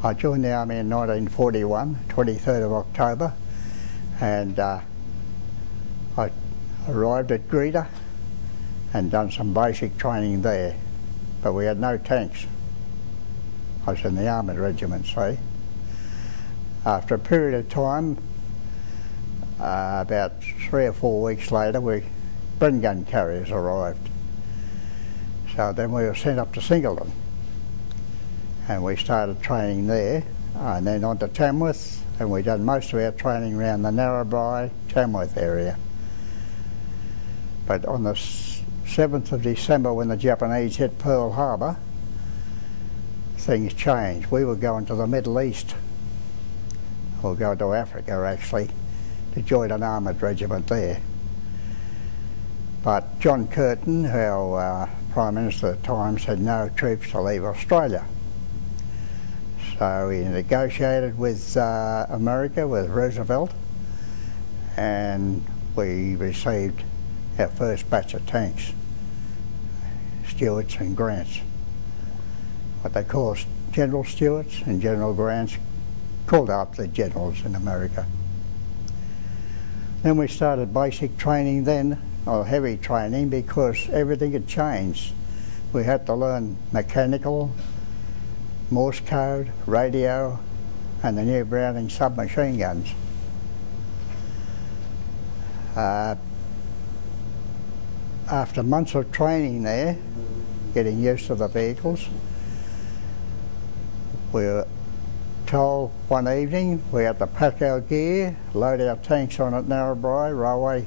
I joined the Army in 1941, 23rd of October, and I arrived at Greta and done some basic training there, but we had no tanks. I was in the Armoured Regiment, see. After a period of time, about 3 or 4 weeks later, Bren gun carriers arrived. So then we were sent up to Singleton, and we started training there, and then on to Tamworth, and we done most of our training around the Narrabri, Tamworth area. But on the 7th of December, when the Japanese hit Pearl Harbor, things changed. We were going to the Middle East, or going to Africa actually, to join an armoured regiment there. But John Curtin, our Prime Minister at the time, said no troops to leave Australia. So he negotiated with America, with Roosevelt, and we received our first batch of tanks, Stewarts and Grants. What they call General Stewarts and General Grants, called after the generals in America. Then we started basic training then, or heavy training, because everything had changed. We had to learn mechanical, Morse code, radio, and the new Browning submachine guns. After months of training there, getting used to the vehicles, we were told one evening we had to pack our gear, load our tanks on at Narrabri railway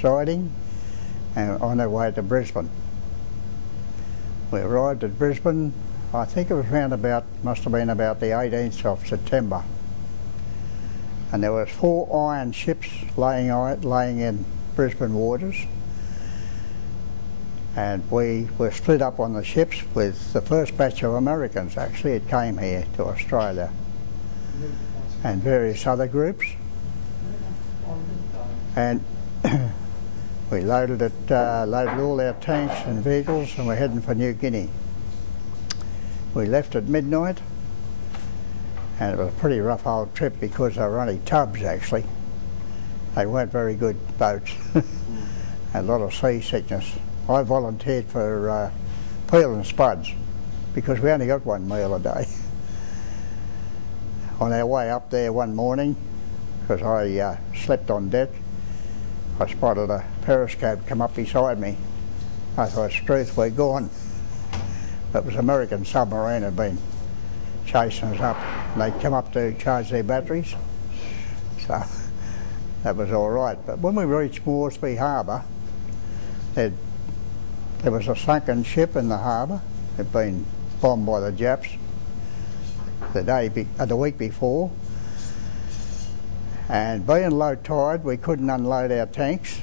siding, and on our way to Brisbane. We arrived at Brisbane, I think it was must have been about the 18th of September. And there was 4 iron ships laying in Brisbane waters. And we were split up on the ships with the first batch of Americans, actually. It came here to Australia. And various other groups. And we loaded all our tanks and vehicles, and we're heading for New Guinea. We left at midnight, and it was a pretty rough old trip because they were only tubs actually. They weren't very good boats. A lot of seasickness. I volunteered for peel and spuds because we only got one meal a day. On our way up there one morning, because I slept on deck, I spotted a periscope come up beside me. I thought, "Struth, we're gone." It was an American submarine had been chasing us up. They'd come up to charge their batteries, so that was all right. But when we reached Moresby Harbour, there was a sunken ship in the harbour. It had been bombed by the Japs the week before. And being low tide, we couldn't unload our tanks.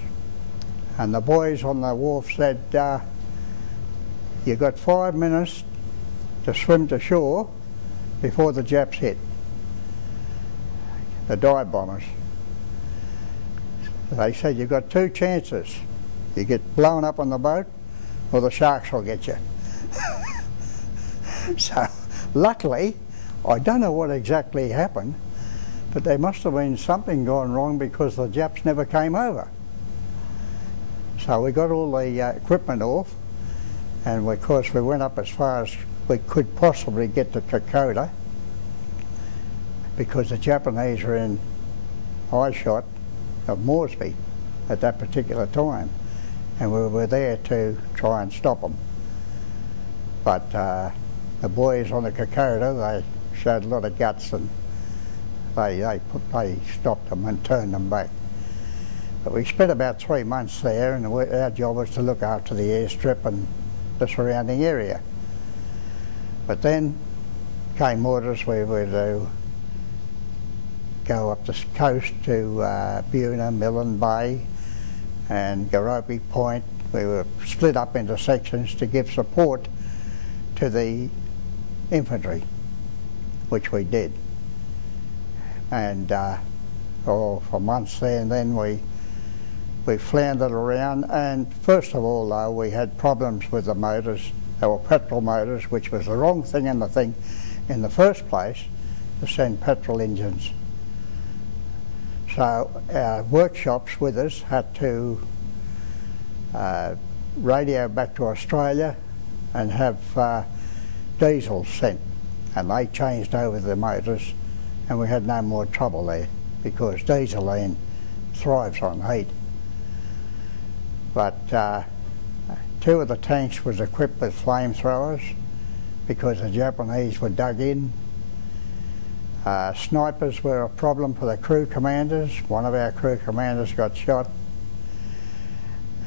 And the boys on the wharf said, "You've got 5 minutes to swim to shore before the Japs hit," the dive bombers. They said, "You've got 2 chances. You get blown up on the boat, or the sharks will get you." So, luckily, I don't know what exactly happened, but there must have been something gone wrong because the Japs never came over. So we got all the equipment off, and of course we went up as far as we could possibly get to Kokoda, because the Japanese were in eye shot of Moresby at that particular time, and we were there to try and stop them. But the boys on the Kokoda, they showed a lot of guts, and they stopped them and turned them back. But we spent about 3 months there, and our job was to look after the airstrip and the surrounding area. But then came orders we were to go up the coast to Buna, Millen Bay and Goropi Point. We were split up into sections to give support to the infantry, which we did. And for months there, and then we floundered around, and first of all we had problems with the motors. They were petrol motors, which was the wrong thing in in the first place to send petrol engines. So our workshops with us had to radio back to Australia and have diesel sent, and they changed over the motors, and we had no more trouble there because dieseline thrives on heat. But 2 of the tanks was equipped with flamethrowers because the Japanese were dug in. Snipers were a problem for the crew commanders. One of our crew commanders got shot.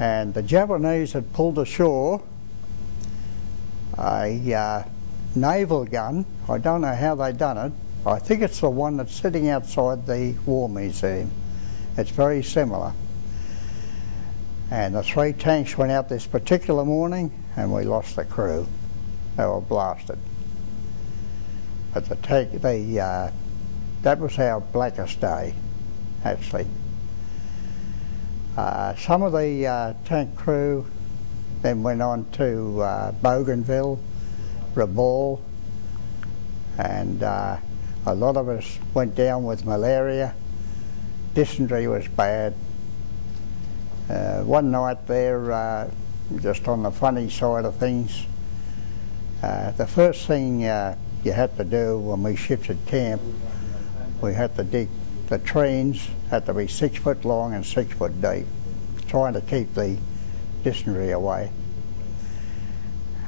And the Japanese had pulled ashore a naval gun. I don't know how they done it. I think it's the one that's sitting outside the War Museum. It's very similar. And the 3 tanks went out this particular morning and we lost the crew. They were blasted. But that was our blackest day, actually. Some of the tank crew then went on to Bougainville, Rabaul, and a lot of us went down with malaria. Dysentery was bad. One night there, just on the funny side of things, the first thing you had to do when we shifted camp, we had to dig. The trains had to be 6 foot long and 6 foot deep, trying to keep the dysentery away.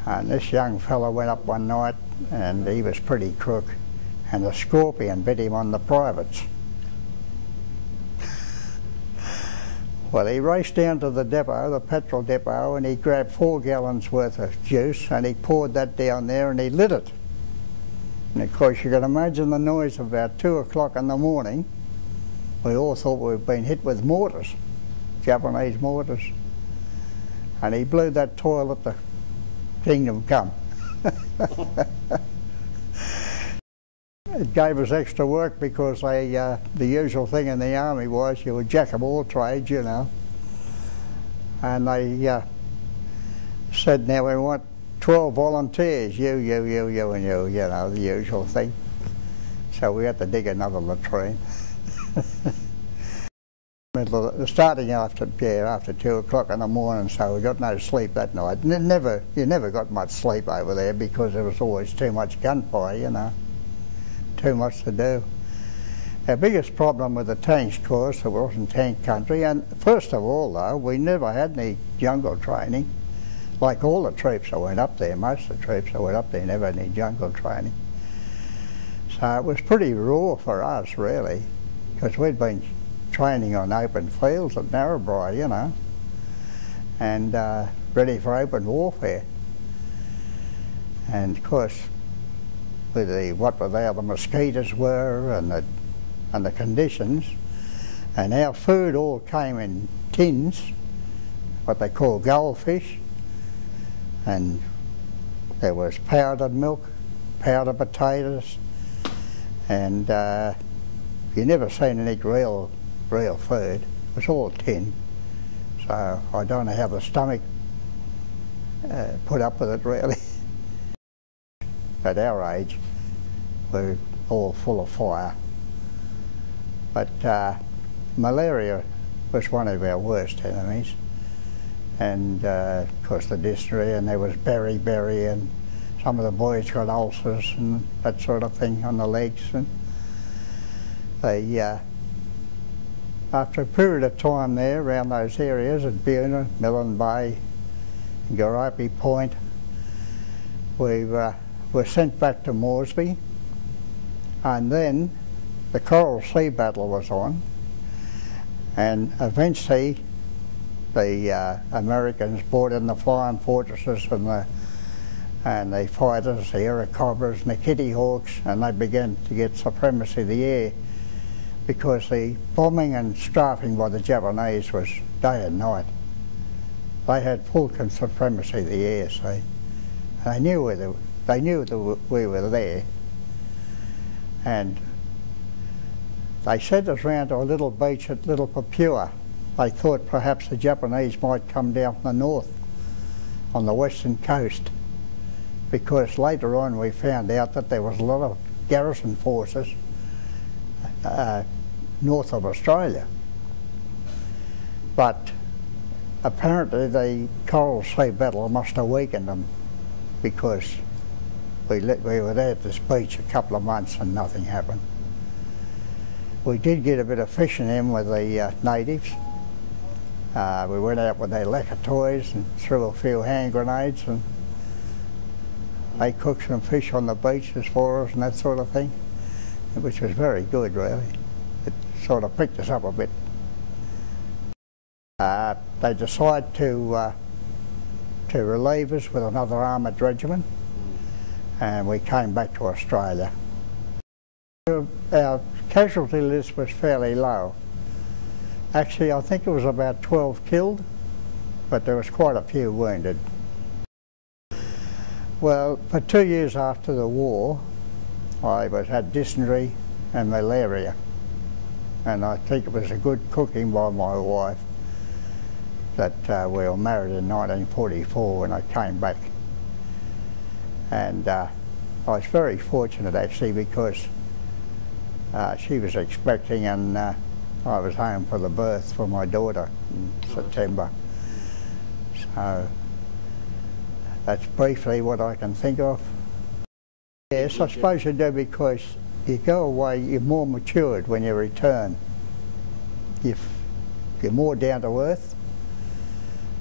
And this young fellow went up one night and he was pretty crook, and a scorpion bit him on the privates. Well, he raced down to the depot, the petrol depot, and he grabbed 4 gallons worth of juice and he poured that down there and he lit it. And of course you can imagine the noise about 2 o'clock in the morning. We all thought we'd been hit with mortars, Japanese mortars. And he blew that toilet to kingdom come. It gave us extra work because the usual thing in the army was you were jack of all trades, you know. And they said, now we want 12 volunteers, you, and you know, the usual thing. So we had to dig another latrine. Starting after 2 o'clock in the morning, so we got no sleep that night. You never got much sleep over there because there was always too much gunfire, you know. Too much to do. Our biggest problem with the tanks, of course, it wasn't tank country, and first of all though, we never had any jungle training. Like all the troops that went up there, most of the troops that went up there never had any jungle training. So it was pretty raw for us really, because we'd been training on open fields at Narrabri, you know, and ready for open warfare. And of course, with what the mosquitoes were and the conditions, and our food all came in tins, what they call goldfish, and there was powdered milk, powdered potatoes, and you never seen any real food. It was all tin, so I don't know how the stomach put up with it really. At our age, we're all full of fire. But malaria was one of our worst enemies, and of course the dysentery, and there was beriberi, and some of the boys got ulcers and that sort of thing on the legs. And they, after a period of time there around those areas at Buna, Millen Bay, and Garapi Point, we were sent back to Moresby, and then the Coral Sea battle was on, and eventually the Americans brought in the Flying Fortresses and the fighters, the Airacobras and the Kitty Hawks, and they began to get supremacy of the air because the bombing and strafing by the Japanese was day and night. They had full supremacy of the air, see. They knew that we were there, and they sent us round to a little beach at Little Papua. They thought perhaps the Japanese might come down from the north on the western coast, because later on we found out that there was a lot of garrison forces north of Australia. But apparently the Coral Sea battle must have weakened them, because we were there at this beach a couple of months and nothing happened. We did get a bit of fishing in with the natives. We went out with their lacquer toys and threw a few hand grenades, and they cooked some fish on the beaches for us and that sort of thing, which was very good, really. It sort of picked us up a bit. They decided to relieve us with another armoured regiment, and we came back to Australia. Our casualty list was fairly low. Actually, I think it was about 12 killed, but there was quite a few wounded. Well, for 2 years after the war, I had dysentery and malaria, and I think it was a good cooking by my wife that we were married in 1944 when I came back. And I was very fortunate, actually, because she was expecting, and I was home for the birth for my daughter in September. So that's briefly what I can think of. Yes, I suppose you do, because you go away, you're more matured when you return. You're more down to earth.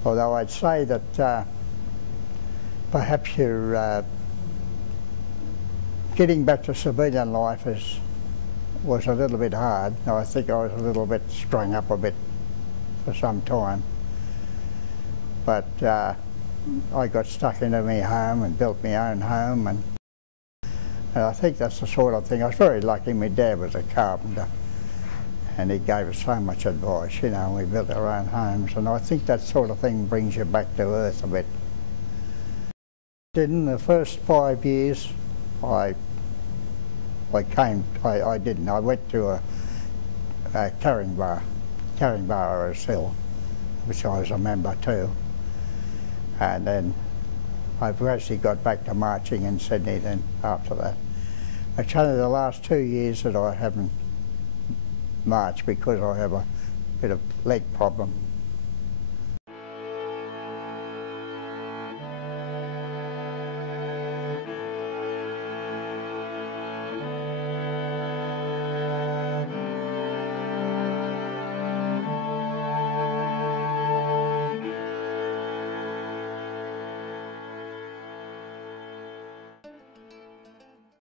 Although I'd say that perhaps you're getting back to civilian life was a little bit hard. I think I was a little bit strung up a bit for some time. But I got stuck into my home and built my own home, and I think that's the sort of thing. I was very lucky. My dad was a carpenter, and he gave us so much advice, you know, and we built our own homes, and I think that sort of thing brings you back to earth a bit. In the first 5 years, I didn't. I went to a Caringbah Hill, which I was a member too, and then I gradually got back to marching in Sydney then after that. It's only the last 2 years that I haven't marched, because I have a bit of leg problem.